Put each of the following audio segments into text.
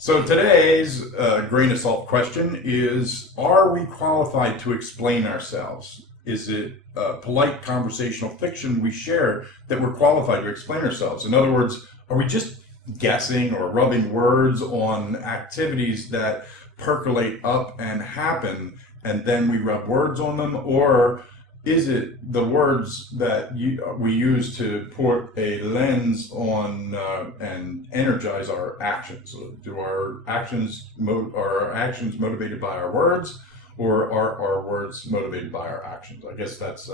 So today's grain of salt question is, are we qualified to explain ourselves? Is it polite conversational fiction we share that we're qualified to explain ourselves? In other words, are we just guessing or rubbing words on activities that percolate up and happen, and then we rub words on them? Or is it the words that we use to put a lens on and energize our actions? So do our actions are our actions motivated by our words, or are our words motivated by our actions? I guess that's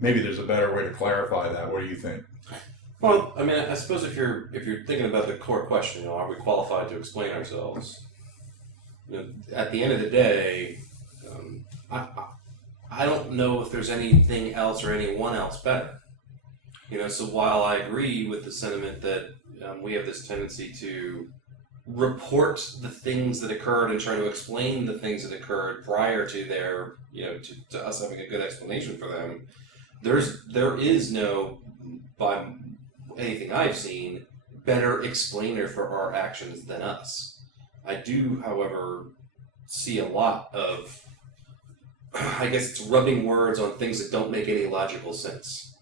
maybe there's a better way to clarify that. What do you think? Well, I mean, I suppose if you're thinking about the core question, are we qualified to explain ourselves? At the end of the day, I don't know if there's anything else or anyone else better. So while I agree with the sentiment that we have this tendency to report the things that occurred and try to explain the things that occurred prior to their, to us having a good explanation for them, there is no, by anything I've seen, better explainer for our actions than us. I do, however, see a lot of, I guess it's rubbing words on things that don't make any logical sense.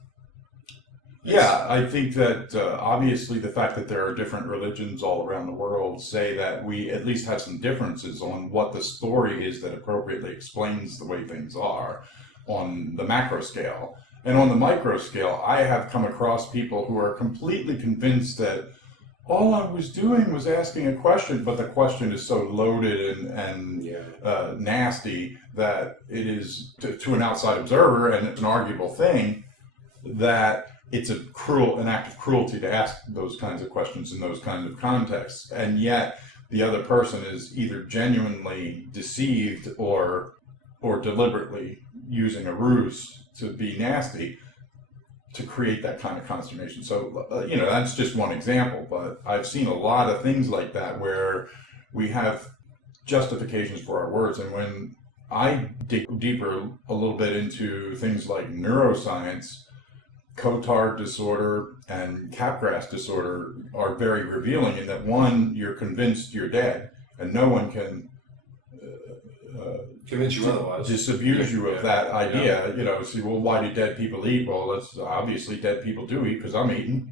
Yeah, I think that obviously the fact that there are different religions all around the world say that we at least have some differences on what the story is that appropriately explains the way things are on the macro scale. And on the micro scale, I have come across people who are completely convinced that all I was doing was asking a question, but the question is so loaded and nasty that it is, to an outside observer, and it's an arguable thing, that it's an act of cruelty to ask those kinds of questions in those kinds of contexts. And yet the other person is either genuinely deceived or deliberately using a ruse to be nasty to create that kind of consternation. So, that's just one example, but I've seen a lot of things like that where we have justifications for our words. And when I dig deeper a little bit into things like neuroscience, Cotard disorder and Capgras disorder are very revealing in that, one, you're convinced you're dead, and no one can convince you otherwise. Disabuse you of that idea. See, well, why do dead people eat? Well, that's obviously dead people do eat because I'm eating,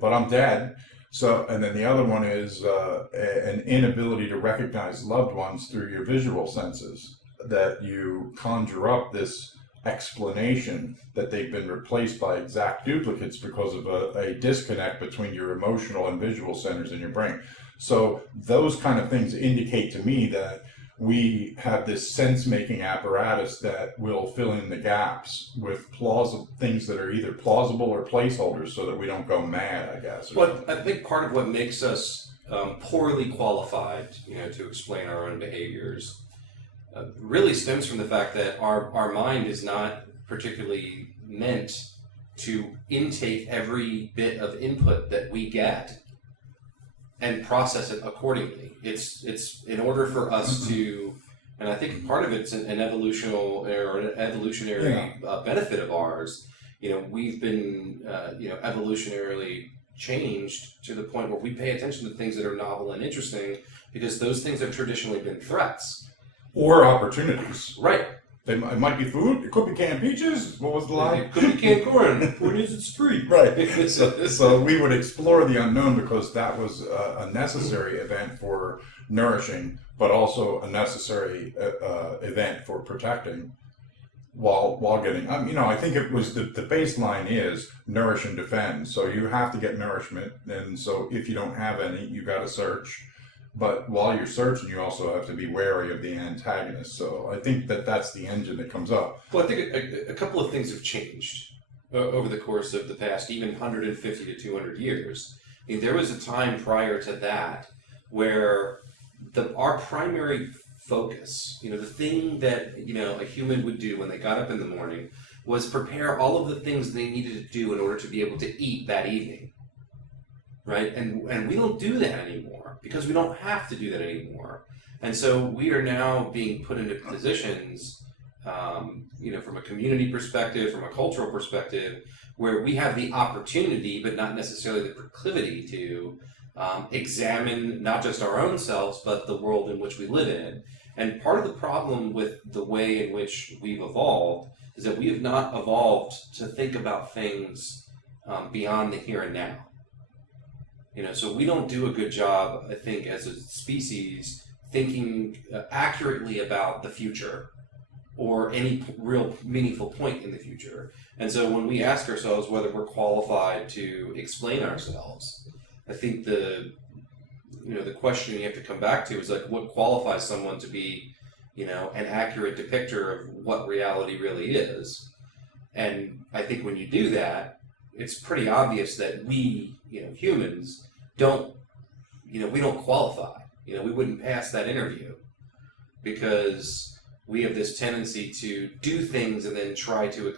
but I'm dead. So, and then the other one is an inability to recognize loved ones through your visual senses, that you conjure up this explanation that they've been replaced by exact duplicates because of a disconnect between your emotional and visual centers in your brain. So those kind of things indicate to me that we have this sense-making apparatus that will fill in the gaps with plausible things that are either plausible or placeholders, so that we don't go mad, I guess. Well, I think part of what makes us poorly qualified, to explain our own behaviors, really stems from the fact that our mind is not particularly meant to intake every bit of input that we get and process it accordingly. It's in order for us to, and I think part of it's an evolutionary benefit of ours. We've been evolutionarily changed to the point where we pay attention to things that are novel and interesting, because those things have traditionally been threats or opportunities. Right. It might be food. It could be canned peaches. What was the line? It could be canned corn. Point is, it's free. Right. So we would explore the unknown because that was a necessary event for nourishing, but also a necessary event for protecting while getting. I think it was the baseline is nourish and defend. So you have to get nourishment, and so if you don't have any, you got to search. But while you're searching, you also have to be wary of the antagonist. So I think that's the engine that comes up. Well, I think a couple of things have changed over the course of the past, even 150 to 200 years. I mean, there was a time prior to that where our primary focus, the thing that, a human would do when they got up in the morning was prepare all of the things they needed to do in order to be able to eat that evening. Right? And we don't do that anymore because we don't have to do that anymore. And so we are now being put into positions, from a community perspective, from a cultural perspective, where we have the opportunity, but not necessarily the proclivity to examine not just our own selves, but the world in which we live in. And part of the problem with the way in which we've evolved is that we have not evolved to think about things beyond the here and now. So we don't do a good job, I think, as a species, thinking accurately about the future or any real meaningful point in the future. And so when we ask ourselves whether we're qualified to explain ourselves, I think the question you have to come back to is like, what qualifies someone to be, an accurate depictor of what reality really is? And I think when you do that, it's pretty obvious that we, humans, we don't qualify. We wouldn't pass that interview because we have this tendency to do things and then try to,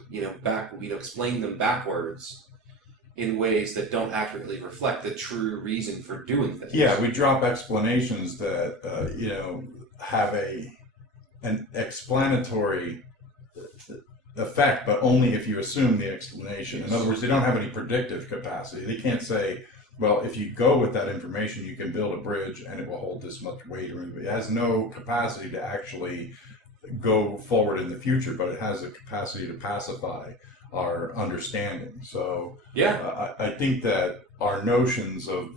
explain them backwards in ways that don't accurately reflect the true reason for doing things. Yeah, we drop explanations that, have an explanatory effect, but only if you assume the explanation. In other words, they don't have any predictive capacity. They can't say, well, if you go with that information, you can build a bridge and it will hold this much weight. Or it has no capacity to actually go forward in the future, but it has a capacity to pacify our understanding. So yeah, I think that our notions of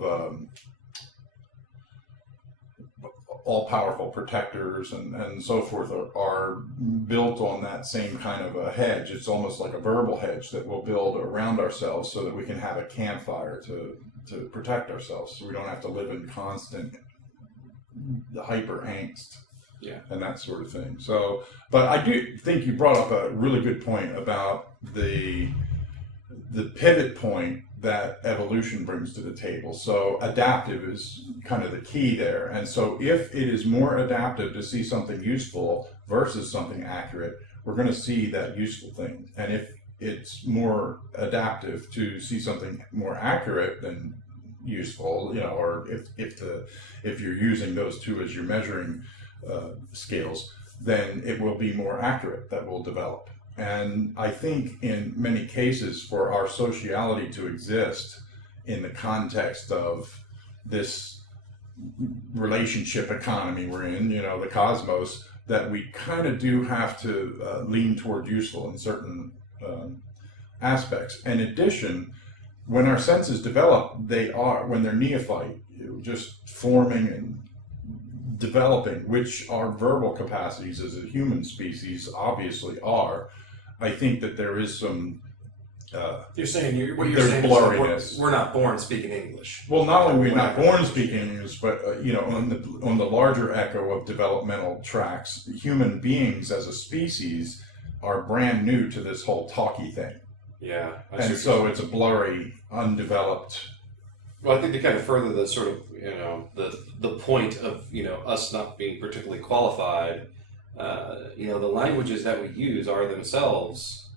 all-powerful protectors and so forth are built on that same kind of a hedge. It's almost like a verbal hedge that we'll build around ourselves so that we can have a campfire to protect ourselves, so we don't have to live in constant hyper angst. Yeah. And that sort of thing. So, but I do think you brought up a really good point about the pivot point that evolution brings to the table. So adaptive is kind of the key there. And so if it is more adaptive to see something useful versus something accurate, we're going to see that useful thing. And if it's more adaptive to see something more accurate than useful, or if you're using those two as your measuring scales, then it will be more accurate that will develop. And I think in many cases, for our sociality to exist in the context of this relationship economy we're in, the cosmos, that we kind of do have to lean toward useful in certain aspects. In addition, when our senses develop, when they're neophyte, just forming and developing, which our verbal capacities as a human species obviously are, I think that there is some. You're saying there's blurriness. We're not born speaking English. Well, not only we're not born speaking English, but on the larger echo of developmental tracks, human beings as a species are brand new to this whole talky thing. Yeah, and so it's a blurry, undeveloped. Well, I think to kind of further the sort of the point of us not being particularly qualified, the languages that we use are themselves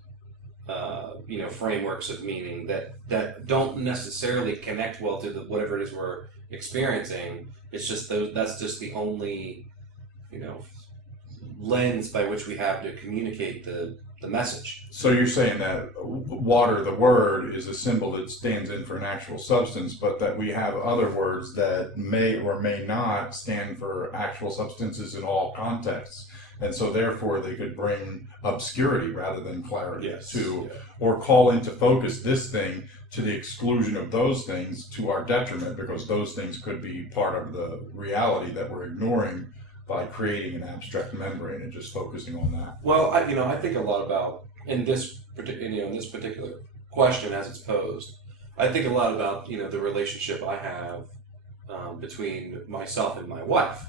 frameworks of meaning that don't necessarily connect well to whatever it is we're experiencing. It's just that's just the only lens by which we have to communicate the message. So you're saying that water, the word, is a symbol that stands in for an actual substance, but that we have other words that may or may not stand for actual substances in all contexts. And so therefore they could bring obscurity rather than clarity or call into focus this thing to the exclusion of those things to our detriment, because those things could be part of the reality that we're ignoring by creating an abstract membrane and just focusing on that. Well, I think a lot about in this particular question as it's posed. I think a lot about the relationship I have between myself and my wife,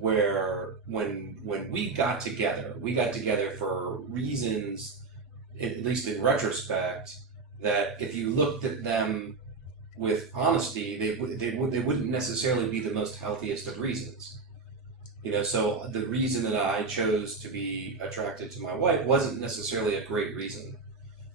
where when we got together for reasons, at least in retrospect, that if you looked at them with honesty, they wouldn't necessarily be the most healthiest of reasons. So the reason that I chose to be attracted to my wife wasn't necessarily a great reason.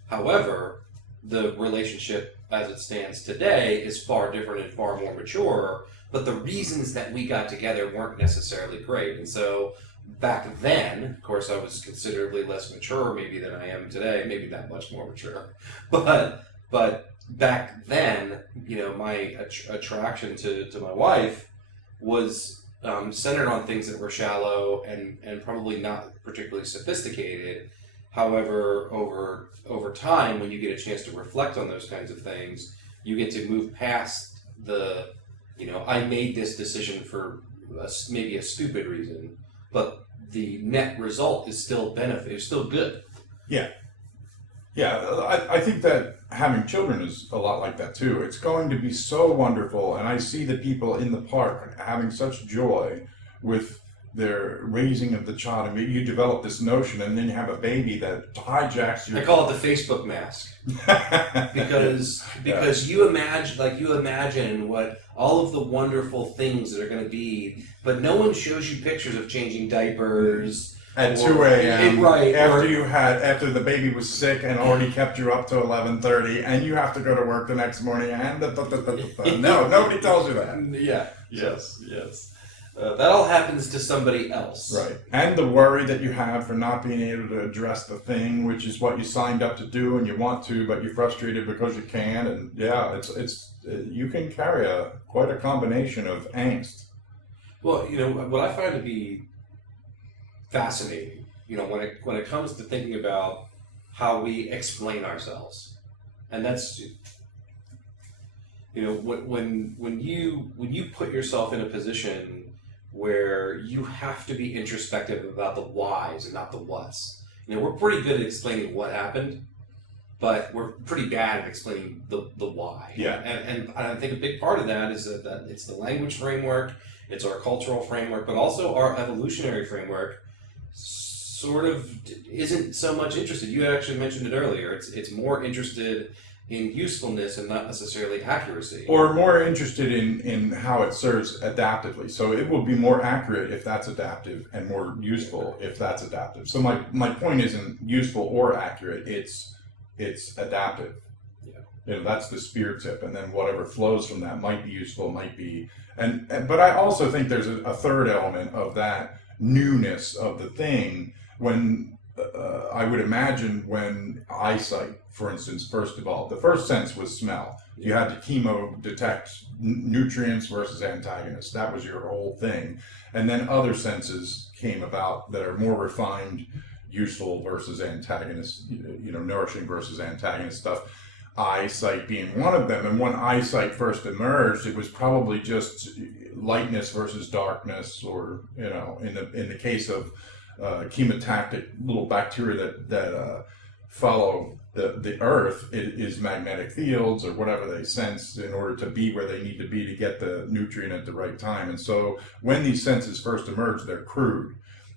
However, the relationship as it stands today is far different and far more mature, but the reasons that we got together weren't necessarily great. And so back then, of course, I was considerably less mature maybe than I am today, maybe not much more mature. But back then, my attraction to my wife was centered on things that were shallow and probably not particularly sophisticated. However, over time, when you get a chance to reflect on those kinds of things, you get to move past the, I made this decision for maybe a stupid reason, but the net result is still good. Yeah. Yeah, I think that having children is a lot like that too. It's going to be so wonderful, and I see the people in the park having such joy with their raising of the child, and maybe you develop this notion, and then you have a baby that hijacks your. I call it the Facebook mask because you imagine what all of the wonderful things that are going to be, but no one shows you pictures of changing diapers. At 2 a.m. Right. After the baby was sick and already kept you up to 11:30, and you have to go to work the next morning, and no, nobody tells you that. Yeah. Yes. That all happens to somebody else. Right. And the worry that you have for not being able to address the thing, which is what you signed up to do and you want to, but you're frustrated because you can't. And yeah, it's you can carry quite a combination of angst. Well, what I find to be fascinating, when it comes to thinking about how we explain ourselves, and that's, when you put yourself in a position where you have to be introspective about the whys and not the whats. We're pretty good at explaining what happened, but we're pretty bad at explaining the why. Yeah. And I think a big part of that is that it's the language framework, it's our cultural framework, but also our evolutionary framework sort of isn't so much interested. You actually mentioned it earlier. It's more interested in usefulness and not necessarily accuracy. Or more interested in how it serves adaptively. So it will be more accurate if that's adaptive, and more useful if that's adaptive. So my point isn't useful or accurate, it's adaptive. Yeah. That's the spear tip, and then whatever flows from that might be useful, might be, but I also think there's a third element of that newness of the thing when I would imagine when eyesight, for instance, first evolved. The first sense was smell. You had to chemo detect nutrients versus antagonists. That was your whole thing. And then other senses came about that are more refined, useful versus antagonist, nourishing versus antagonist stuff. Eyesight being one of them. And when eyesight first emerged, it was probably just lightness versus darkness, or, in the case of chemotactic little bacteria that follow the earth, it is magnetic fields or whatever they sense in order to be where they need to be to get the nutrient at the right time. And so when these senses first emerge, they're crude,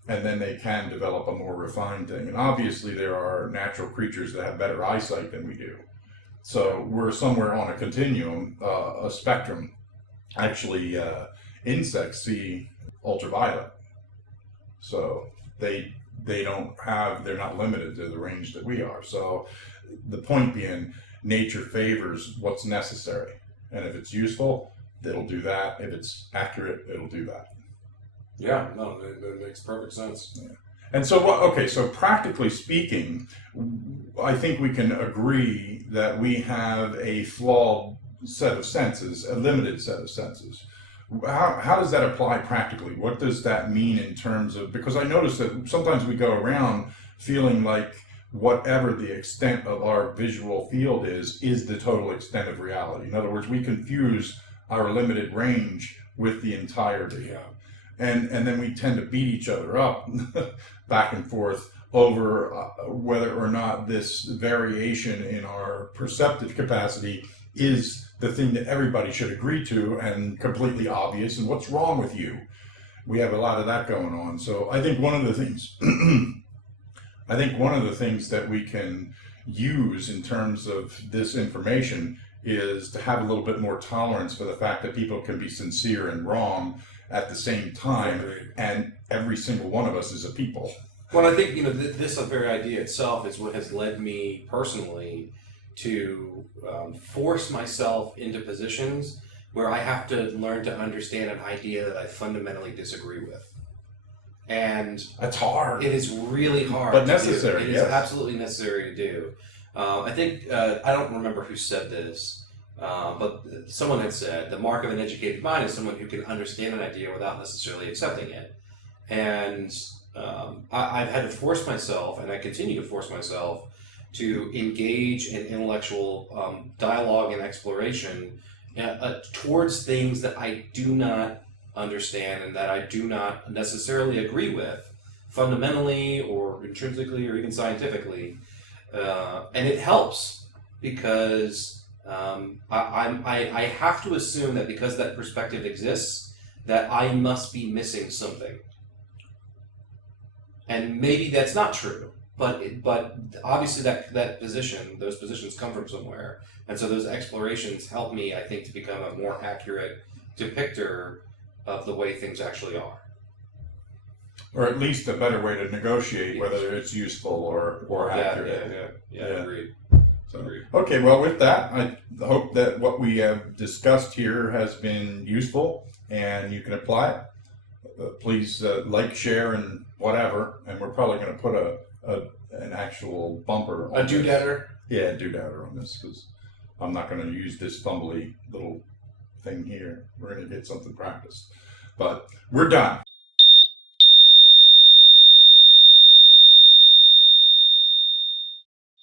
and then they can develop a more refined thing. And obviously there are natural creatures that have better eyesight than we do. So we're somewhere on a continuum, a spectrum. Actually, insects see ultraviolet. So they're not limited to the range that we are. So the point being, nature favors what's necessary. And if it's useful, it'll do that. If it's accurate, it'll do that. Yeah, no, it makes perfect sense. Yeah. And so, so practically speaking, I think we can agree that we have a flawed set of senses, a limited set of senses. How does that apply practically? What does that mean in terms of, because I notice that sometimes we go around feeling like whatever the extent of our visual field is the total extent of reality. In other words, we confuse our limited range with the entirety. Yeah. And then we tend to beat each other up back and forth over whether or not this variation in our perceptive capacity is the thing that everybody should agree to and completely obvious, and what's wrong with you? We have a lot of that going on. So I think one of the things that we can use in terms of this information is to have a little bit more tolerance for the fact that people can be sincere and wrong at the same time, and every single one of us is a people. Well, I think this very idea itself is what has led me personally to force myself into positions where I have to learn to understand an idea that I fundamentally disagree with. And that's hard. It is really hard, but necessary. It is absolutely necessary to do. I think, I don't remember who said this, but someone had said the mark of an educated mind is someone who can understand an idea without necessarily accepting it. And I've had to force myself, and I continue to force myself, to engage in intellectual dialogue and exploration towards things that I do not understand and that I do not necessarily agree with, fundamentally or intrinsically or even scientifically. And it helps because I have to assume that because that perspective exists, that I must be missing something. And maybe that's not true, but obviously those positions come from somewhere, and so those explorations help me, I think, to become a more accurate depictor of the way things actually are. Or at least a better way to negotiate whether it's useful or accurate. Yeah, agreed. So, Agreed. okay, well, with that, I hope that what we have discussed here has been useful and you can apply it. Please like, share, and whatever. And we're probably going to put an actual bumper on A doodader? Yeah, a doodader on this, because I'm not going to use this fumbly little thing here. We're going to get something practiced. But we're done.